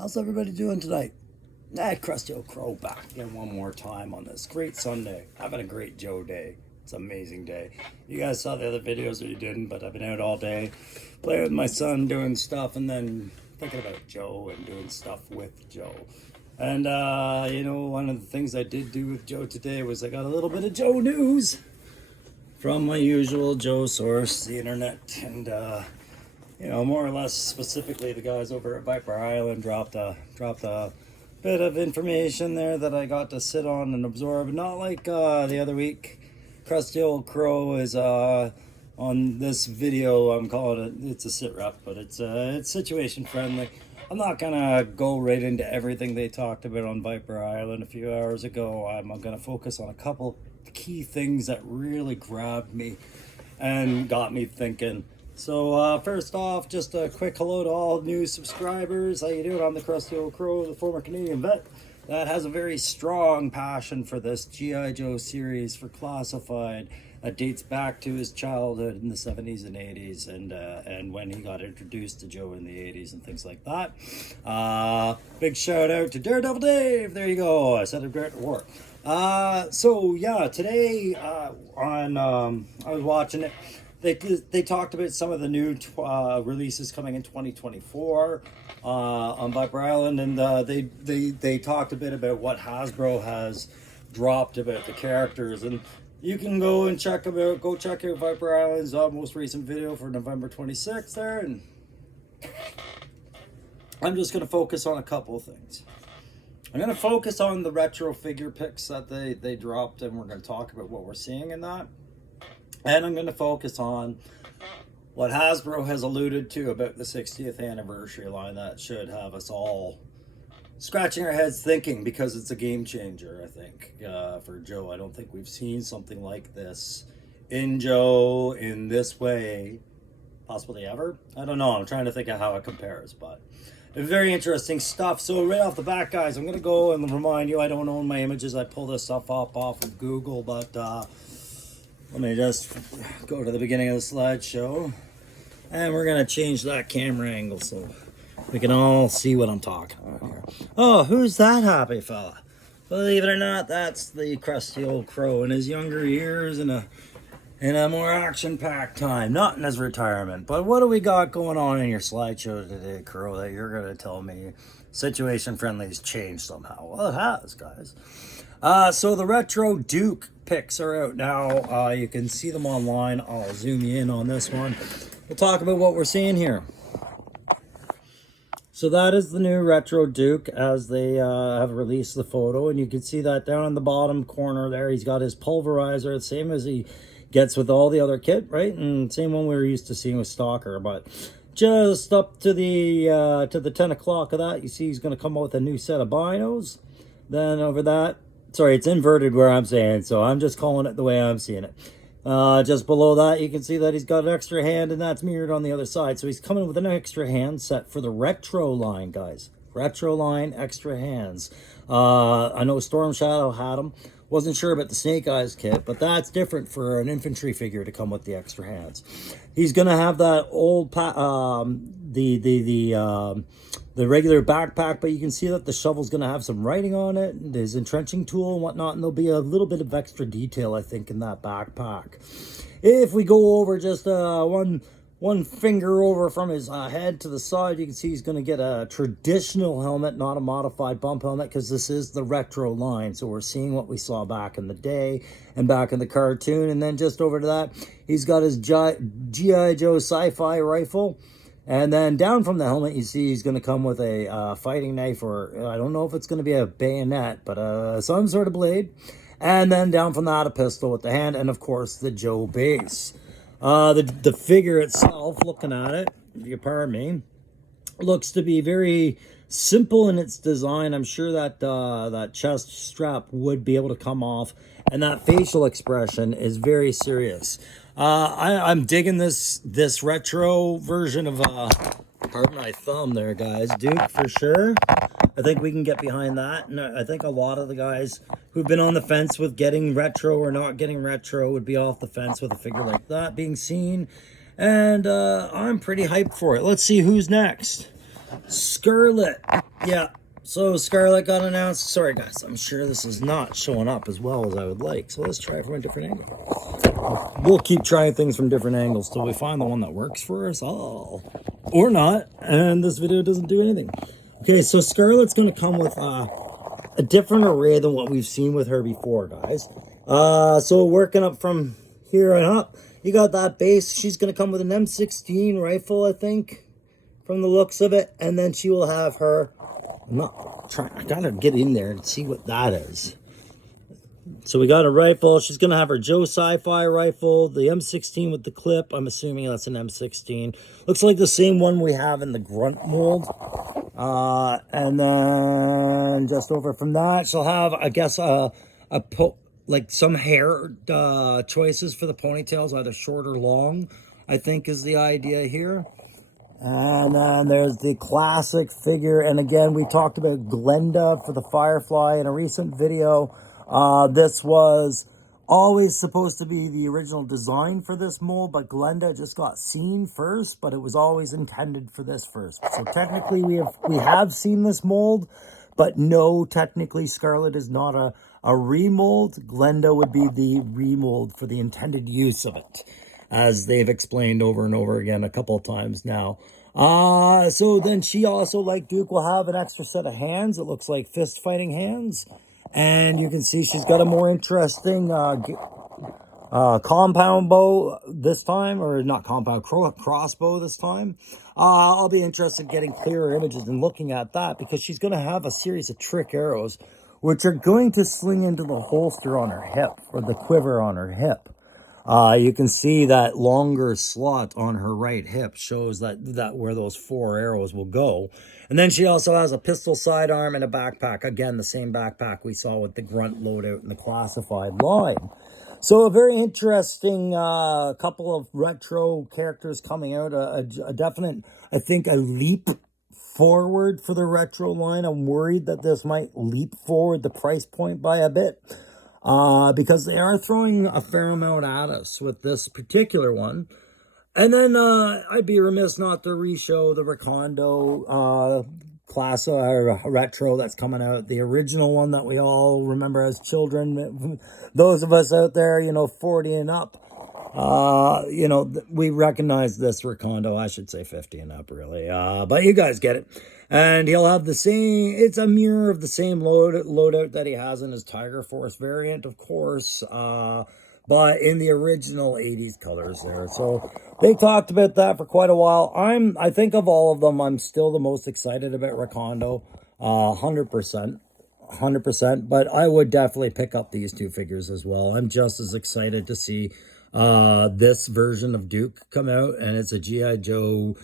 How's everybody doing tonight? Krusty Old Crow back again one more time on this great Sunday. Having a great Joe day. It's an amazing day. You guys saw the other videos or you didn't, but I've been out all day playing with my son, doing stuff, and then thinking about Joe and doing stuff with Joe. And, one of the things I did do with Joe today was I got a little bit of Joe news from my usual Joe source, the internet, and, more or less specifically the guys over at Viper Island dropped a bit of information there that I got to sit on and absorb. Not like the other week. Krusty Old Crow is on this video. I'm calling it, it's a sit rep, but it's situation friendly. I'm not gonna go right into everything they talked about on Viper Island a few hours ago. I'm gonna focus on a couple key things that really grabbed me and got me thinking. So first off, just a quick hello to all new subscribers. How you doing? I'm the Krusty Old Crow, the former Canadian vet that has a very strong passion for this G.I. Joe series for classified. That dates back to his childhood in the 70s and 80s, and when he got introduced to Joe in the 80s and things like that. Big shout out to Daredevil Dave. There you go. I said it great war. Today I was watching it. They talked about some of the new releases coming in 2024 on Viper Island, and they talked a bit about what Hasbro has dropped about the characters, and you can go and check out Viper Island's most recent video for November 26th there, and I'm just going to focus on a couple of things. I'm going to focus on the retro figure picks that they dropped, and we're going to talk about what we're seeing in that. And I'm going to focus on what Hasbro has alluded to about the 60th anniversary line that should have us all scratching our heads thinking, because it's a game changer, I think, for Joe. I don't think we've seen something like this in Joe in this way, possibly ever. I don't know. I'm trying to think of how it compares, but very interesting stuff. So right off the bat, guys, I'm going to go and remind you, I don't own my images. I pull this stuff up off of Google, but let me just go to the beginning of the slideshow, and we're going to change that camera angle so we can all see what I'm talking about here. Oh, who's that happy fella? Believe it or not, that's the Krusty Old Crow in his younger years in a more action-packed time, not in his retirement. But what do we got going on in your slideshow today, Crow, that you're going to tell me situation friendly has changed somehow? Well, it has, guys. So the Retro Duke picks are out now. You can see them online. I'll zoom you in on this one. We'll talk about what we're seeing here. So that is the new Retro Duke as they have released the photo. And you can see that down in the bottom corner there. He's got his pulverizer, the same as he gets with all the other kit, right? And same one we were used to seeing with Stalker. But just up to the 10 o'clock of that, you see he's going to come out with a new set of binos. Then over that, sorry, it's inverted where I'm saying, so I'm just calling it the way I'm seeing it. Just below that, you can see that he's got an extra hand, and that's mirrored on the other side. So he's coming with an extra hand set for the retro line, guys. Retro line, extra hands. I know Storm Shadow had them. Wasn't sure about the Snake Eyes kit, but that's different for an infantry figure to come with the extra hands. He's gonna have that old the regular backpack, but you can see that the shovel's gonna have some writing on it, and his entrenching tool and whatnot, and there'll be a little bit of extra detail, I think, in that backpack. If we go over just one finger over from his head to the side, you can see he's going to get a traditional helmet, not a modified bump helmet, because this is the retro line. So we're seeing what we saw back in the day and back in the cartoon. And then just over to that, he's got his G.I. Joe sci-fi rifle. And then down from the helmet, you see he's going to come with a fighting knife, or I don't know if it's going to be a bayonet, but some sort of blade. And then down from that, a pistol with the hand, and of course the Joe base. The figure itself, looking at it, if you pardon me, looks to be very simple in its design. I'm sure that that chest strap would be able to come off, and that facial expression is very serious. I'm digging this retro version of pardon my thumb there, guys. Duke for sure. I think we can get behind that, and I think a lot of the guys who've been on the fence with getting retro or not getting retro would be off the fence with a figure like that being seen, and I'm pretty hyped for it. Let's see who's next. Scarlet. Yeah. So Scarlet got announced. Sorry guys, I'm sure this is not showing up as well as I would like. So let's try it from a different angle. We'll keep trying things from different angles till we find the one that works for us all. Or not. And this video doesn't do anything. Okay, so Scarlet's going to come with a different array than what we've seen with her before, guys. So working up from here on up, you got that base. She's going to come with an M16 rifle, I think, from the looks of it. And then she will have her... I'm not trying... I got to get in there and see what that is. So we got a rifle. She's going to have her Joe Sci-Fi rifle, the M16 with the clip. I'm assuming that's an M16. Looks like the same one we have in the grunt mold. And then just over from that, she'll have, I guess, like some hair choices for the ponytails, either short or long, I think is the idea here. And then there's the classic figure. And again, we talked about Glenda for the Firefly in a recent video. This was always supposed to be the original design for this mold, but Glenda just got seen first, but it was always intended for this first. So technically we have seen this mold, but no, technically Scarlet is not a remold. Glenda would be the remold for the intended use of it, as they've explained over and over again a couple of times now. So then she also, like Duke, will have an extra set of hands. It looks like fist fighting hands. And you can see she's got a more interesting compound bow this time, or not compound, crossbow this time. I'll be interested in getting clearer images and looking at that, because she's going to have a series of trick arrows, which are going to sling into the holster on her hip, or the quiver on her hip. You can see that longer slot on her right hip shows that where those 4 arrows will go. And then she also has a pistol sidearm and a backpack. Again, the same backpack we saw with the grunt loadout in the classified line. So a very interesting couple of retro characters coming out. A definite, I think, a leap forward for the retro line. I'm worried that this might leap forward the price point by a bit. Because they are throwing a fair amount at us with this particular one. And then I'd be remiss not to re-show the Recondo class retro that's coming out. The original one that we all remember as children. Those of us out there, 40 and up, we recognize this Recondo. I should say 50 and up, really. But you guys get it. And he'll have the same, it's a mirror of the same loadout that he has in his Tiger Force variant, of course, but in the original 80s colors there. So they talked about that for quite a while. I think of all of them, I'm still the most excited about Recondo, 100%, but I would definitely pick up these 2 figures as well. I'm just as excited to see this version of Duke come out, and it's a G.I. Joe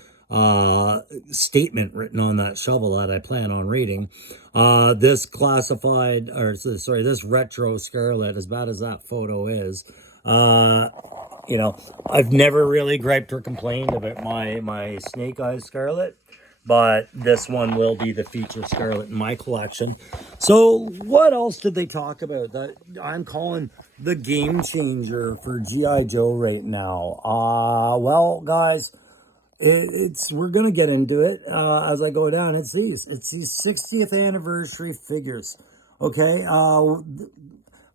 statement written on that shovel that I plan on reading. This classified, or sorry, this retro Scarlet, as bad as that photo is, I've never really griped or complained about my Snake Eyes Scarlet, but this one will be the feature Scarlet in my collection. So what else did they talk about that I'm calling the game changer for G.I. Joe right now? Well, guys, we're gonna get into it as I go down. It's these 60th anniversary figures. Okay,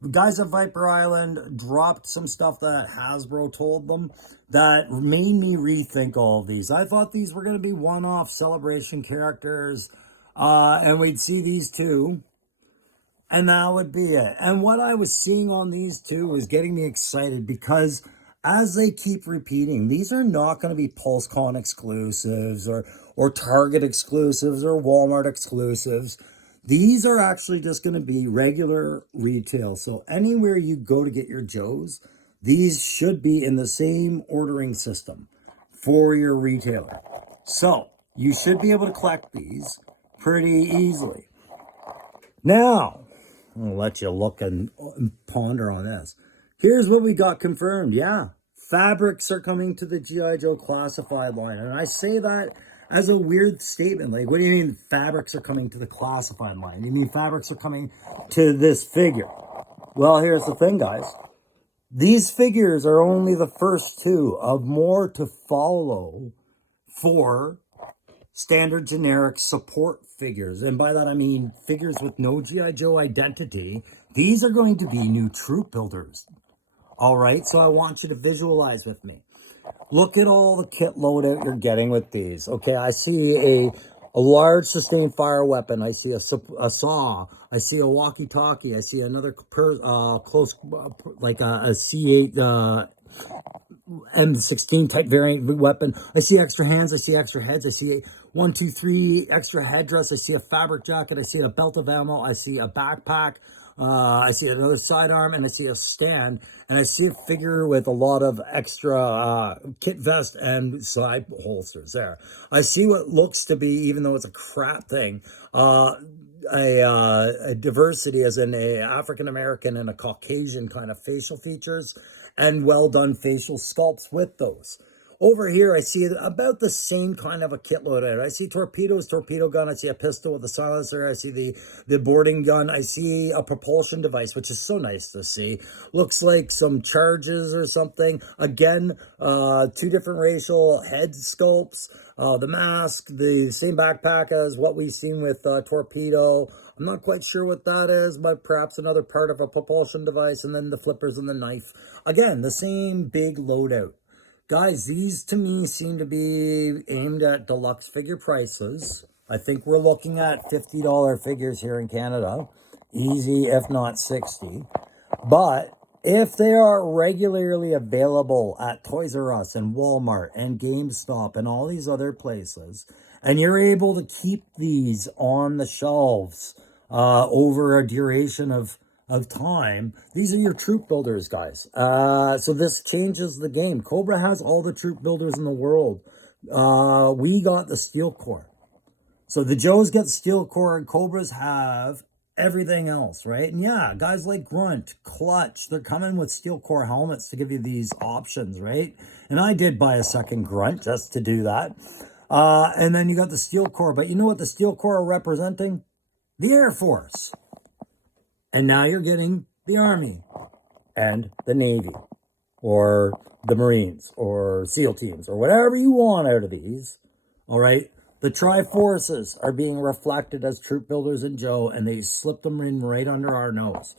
the guys at Viper Island dropped some stuff that Hasbro told them that made me rethink all of these. I thought these were gonna be one-off celebration characters, and we'd see these 2, and that would be it. And what I was seeing on these 2 was getting me excited, because as they keep repeating, these are not going to be PulseCon exclusives or Target exclusives or Walmart exclusives. These are actually just going to be regular retail. So anywhere you go to get your Joes, these should be in the same ordering system for your retailer. So you should be able to collect these pretty easily. Now, I'll let you look and ponder on this. Here's what we got confirmed. Yeah, fabrics are coming to the G.I. Joe classified line. And I say that as a weird statement. Like, what do you mean fabrics are coming to the classified line? You mean fabrics are coming to this figure? Well, here's the thing, guys. These figures are only the first 2 of more to follow for standard generic support figures. And by that, I mean figures with no G.I. Joe identity. These are going to be new troop builders. All right, so I want you to visualize with me. Look at all the kit loadout you're getting with these. Okay, I see a large sustained fire weapon. I see a saw. I see a walkie-talkie. I see another close, like a C8 M16 type variant weapon. I see extra hands. I see extra heads. I see a 1, 2, 3 extra headdress. I see a fabric jacket. I see a belt of ammo. I see a backpack. I see another sidearm, and I see a stand, and I see a figure with a lot of extra kit vest and side holsters there. I see what looks to be, even though it's a crap thing, a diversity as in a African American and a Caucasian kind of facial features and well done facial sculpts with those. Over here, I see about the same kind of a kit loadout. I see torpedoes, torpedo gun. I see a pistol with a silencer. I see the boarding gun. I see a propulsion device, which is so nice to see. Looks like some charges or something. Again, 2 different racial head sculpts. The mask, the same backpack as what we've seen with torpedo. I'm not quite sure what that is, but perhaps another part of a propulsion device. And then the flippers and the knife. Again, the same big loadout. Guys, these to me seem to be aimed at deluxe figure prices. I think we're looking at $50 figures here in Canada. Easy, if not 60. But if they are regularly available at Toys R Us and Walmart and GameStop and all these other places, and you're able to keep these on the shelves over a duration of time, these are your troop builders, guys. So this changes the game. Cobra has all the troop builders in the world. We got the Steel Corps. So the Joes get Steel Corps and Cobras have everything else, right? And yeah, guys like Grunt, Clutch, they're coming with Steel Corps helmets to give you these options, right? And I did buy a second Grunt just to do that. And then you got the Steel Corps. But you know what the Steel Corps are representing? The Air Force. And now you're getting the Army and the Navy or the Marines or SEAL teams or whatever you want out of these. All right. The Tri-Forces are being reflected as troop builders in Joe, and they slipped them in right under our nose.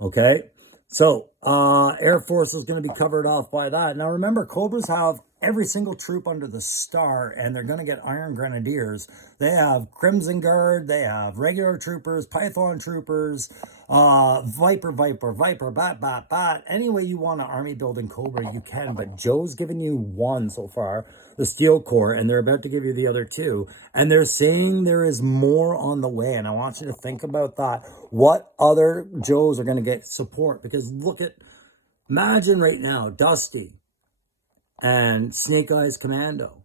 Okay. So Air Force is going to be covered off by that. Now remember, Cobras have every single troop under the star, and they're going to get Iron Grenadiers. They have Crimson Guard, they have regular troopers, Python troopers, Viper, Bat. Any way you want an army building Cobra, you can, but Joe's given you one so far, the Steel Corps, and they're about to give you the other 2. And they're saying there is more on the way, and I want you to think about that. What other Joes are going to get support? Because imagine right now, Dusty and Snake Eyes Commando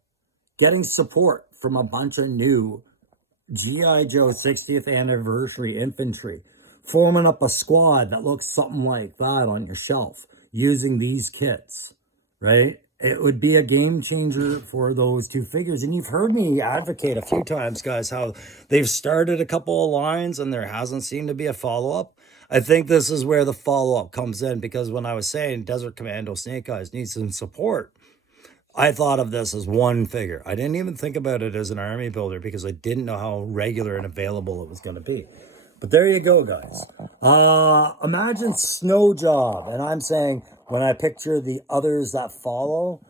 getting support from a bunch of new G.I. Joe 60th anniversary infantry, forming up a squad that looks something like that on your shelf using these kits, right? It would be a game changer for those 2 figures. And you've heard me advocate a few times, guys, how they've started a couple of lines and there hasn't seemed to be a follow-up. I think this is where the follow-up comes in, because when I was saying Desert Commando Snake Eyes needs some support, I thought of this as one figure. I didn't even think about it as an army builder because I didn't know how regular and available it was going to be. But there you go, guys. Imagine Snow Job. And I'm saying, when I picture the others that follow,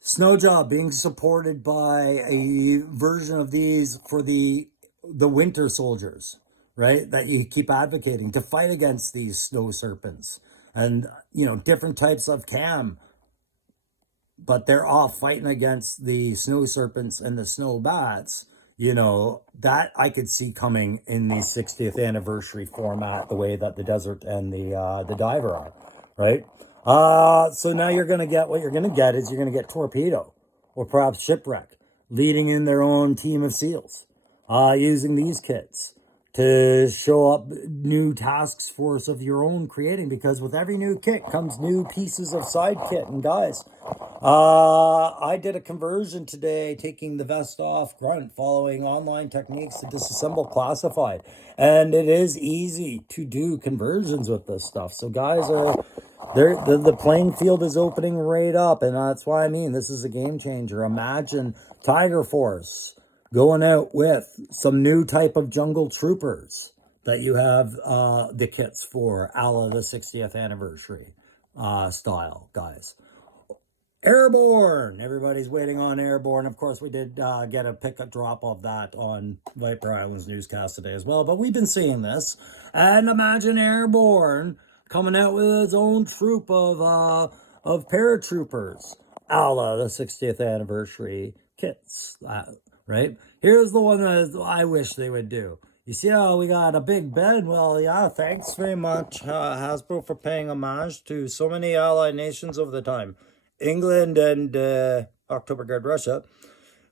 Snow Job being supported by a version of these for the winter soldiers, right? That you keep advocating to fight against these snow serpents. And, different types of cam. But they're all fighting against the snow serpents and the snow bats. That I could see coming in the 60th anniversary format, the way that the Desert and the Diver are, right? So now you're going to get, what you're going to get is you're going to get Torpedo or perhaps Shipwreck leading in their own team of SEALs, using these kits to show up new task force of your own creating, because with every new kit comes new pieces of side kit. And guys, I did a conversion today, taking the vest off Grunt, following online techniques to disassemble classified, and it is easy to do conversions with this stuff. So guys the playing field is opening right up, and that's why I mean this is a game changer. Imagine Tiger Force going out with some new type of jungle troopers that you have the kits for, a la the 60th anniversary style, guys. Airborne. Everybody's waiting on Airborne. Of course, we did get a pick a drop of that on Viper Islands newscast today as well. But we've been seeing this, and imagine Airborne coming out with its own troop of paratroopers, a la the 60th anniversary kits. Right? Here's the one that I wish they would do. You see how we got a big bed? Well, yeah, thanks very much, Hasbro, for paying homage to so many allied nations over the time. England and October Guard Russia.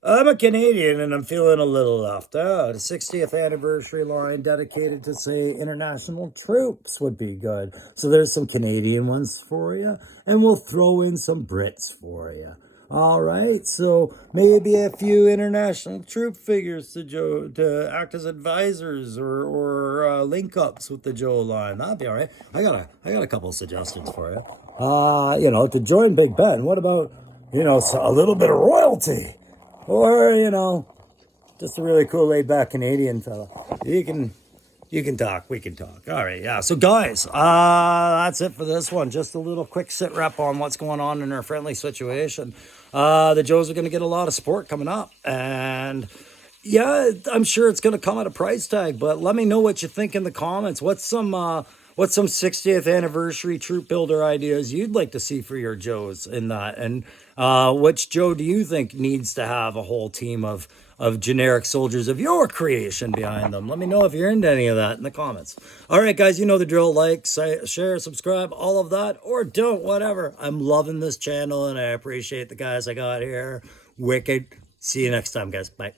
I'm a Canadian and I'm feeling a little left out. A 60th anniversary line dedicated to, say, international troops would be good. So there's some Canadian ones for you, and we'll throw in some Brits for you. All right, so maybe a few international troop figures to Joe to act as advisors or link ups with the Joe line. That'd be all right. I got a couple of suggestions for you. To join Big Ben. What about a little bit of royalty, or just a really cool laid back Canadian fella. You can talk. We can talk. All right. Yeah. So, guys, that's it for this one. Just a little quick sit rep on what's going on in our friendly situation. The Joes are going to get a lot of support coming up. And, yeah, I'm sure it's going to come at a price tag. But let me know what you think in the comments. What's some 60th anniversary troop builder ideas you'd like to see for your Joes in that? And which Joe do you think needs to have a whole team of generic soldiers of your creation behind them? Let me know if you're into any of that in the comments. All right, guys, you know the drill. Like, share, subscribe, all of that, or don't, whatever. I'm loving this channel, and I appreciate the guys I got here. Wicked. See you next time, guys. Bye.